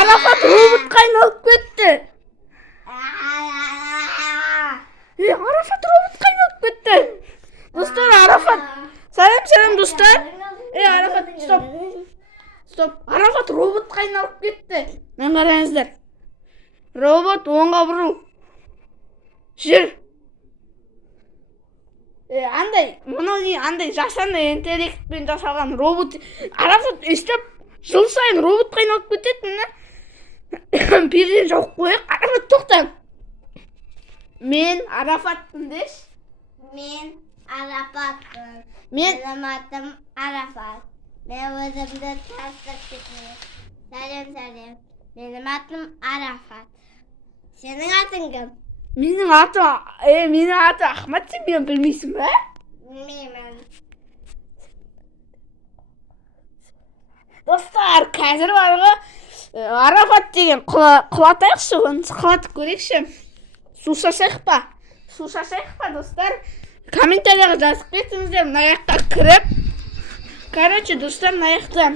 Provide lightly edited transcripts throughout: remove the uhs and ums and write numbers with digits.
Arafat robotқа айналып кетті. Arafat robotқа айналып кетті. Достар, Арafat. Сәлем, достар. Арafat, стоп. Арafat robotқа айналып кетті. Мен қараңыздар. Робот оңға бұру. Жүр. Андай жасанды интеллектпен жасалған робот. Арafat өстіп жыл сайын robotқа айналып кетеді. Перден жоқ қойық. Арafat тоқта. Мен Арafатпын деш. Мен Арafатпын. Менің атым Арafat. Мен өзімді тастап кетемін. Сәлем. Менің атым Арafat. Сенің атың кім? Менің аты Ахмат, сен мені білмейсің бе? Білмеймін. Достар, қазір барға Арafat деген құлатайықшы, оны құлатып көрейікші. Сушашайық па, достар? Комментарияға жазып кетіңіздер, мына жаққа кіріп. Короче, достар, мына жақта.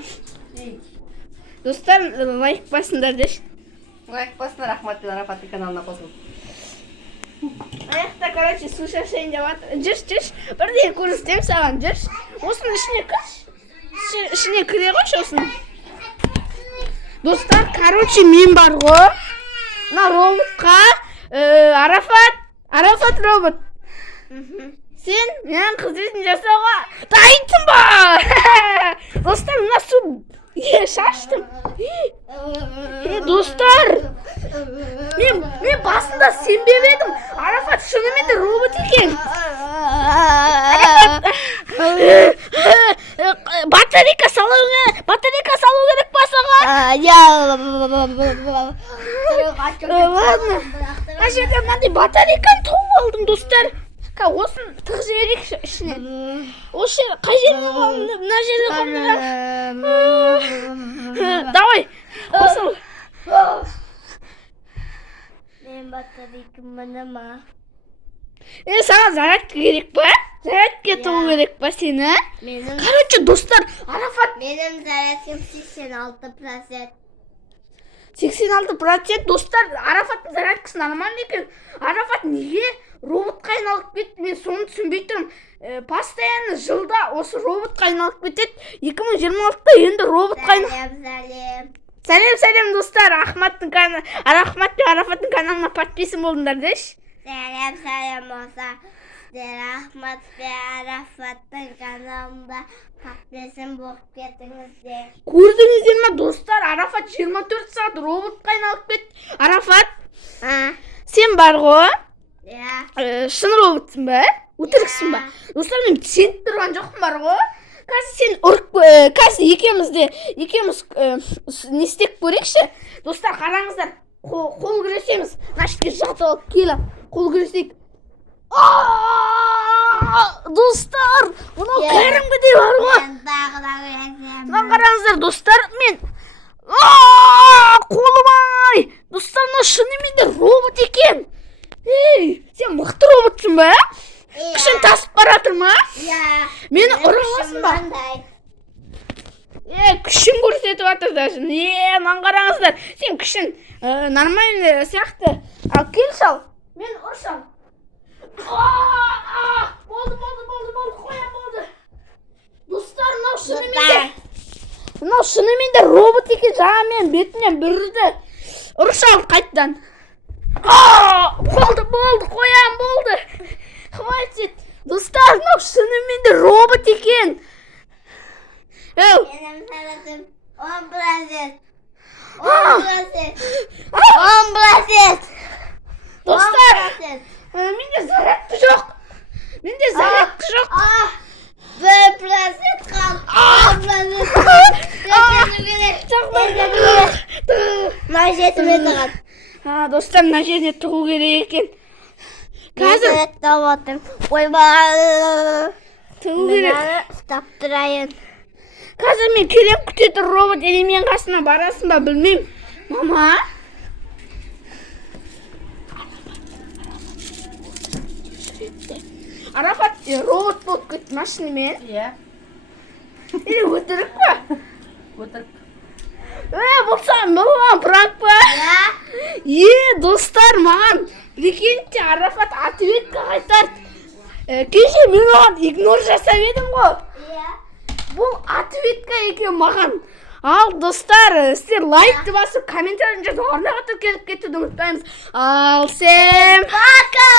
Достар, лайк басыңдар деш. Лайк басыңдар, Ахмат пен Арafаттың каналына қосылып. Мына жақта, короче, сушашайын деп жатыр. Жүрш, бірден көрсетем саған, жүрш. Осының ішіне кірш. Ішіне кіре қойшы осының. Достар, короче, мен бар ғой. Мына роботқа Арafat робот. Сен мен қызметін жасауға дайынсың ба? Достар, мына су шаштым. Достар, мен басында сенбеп едім. Арafat шынымен де робот екен. Батарейка салу керек па саған? Ладно. Мына жерде мынандай батарейканы тауып алдым, достар. Осын тығып жіберейікші ішіне. Осы қай жеріне қалды? Мына жерге қалды. Давай, қосыл. Мен батарейкам мына ма? Саған зарядка керек па? Зарядка тауып керек па сені? Короче, достар, Арafat. Менің зарядкам 86%. 86%, достар, Арafаттың зарядкасы нормально екен. Арafat неге роботқа айналып кетті? Мен соны түсінбей тұрмын. Постоянно жылда осы роботқа айналып кетеді. 2026-та енді роботқа айналып. Сәлем, достар. Арafat пен Arafat'ың каналына подписан болыңдар деш. Сәлем болса. Ахмат пен Arafat'ың каналында подписан болып кетіңіздер. Көрдіңіздер ме, достар? Arafat 24 сағат роботқа айналып кетті. Arafat, сен бар ғой? Шын роботсың ба? Өтіріксің ба? Достар, мен сеніп тұрған жоқпын бар ғой? Қазір екеуміз не істеп көрейікші? Достар, қараңыздар, қол күресеміз. Нашетке жатып алып келіп, қол күресейік. Достар, мұнау кәрімгідей бар ғой? Мына қараңыздар, достар, мен қолым ай! Достар, мынау шынымен де робот екен. Сен мықты роботсың ба? Күшін тасып баратыр ма? Мені ұрамасын ба? Күшін көрсетіп жатыр даже. Мынаны қараңыздар. Сен күшін нормальный сияқты. Ал кел сал. Мен ұрсам. Болды, қоям болды. Достар, мынау шынымен де робот екен. Жаңа мен бетімнен бүрді. Ұрсам қайттан. Болды, қоям болды. Хватит. Достар, мынау шынымен де робот екен. Менің зарядым 10%. Достар, менде зарядка жоқ. 1% қалды. Достар, мына жеріне тығу керек екен. Қазір тығу керек. Ұстап тұрайын. Қазір мен келем, күтетін робот елемен қасына барасын ба білмеймін. Мама? Arafat robot болып кетті машинамен. Өтірік па? Өтірік. Бұл пранк па? Иә. Достар, маған прикиньте, Арафат ответка қайтарды. Кеше мен оған игнор жасап едім ғой. Иә. Бұл ответка екен маған. Ал достар, сіздер лайкты басып, комментарияны жазып, арнаға тіркеліп кетуді ұмытпаймыз. Ал сен Пока!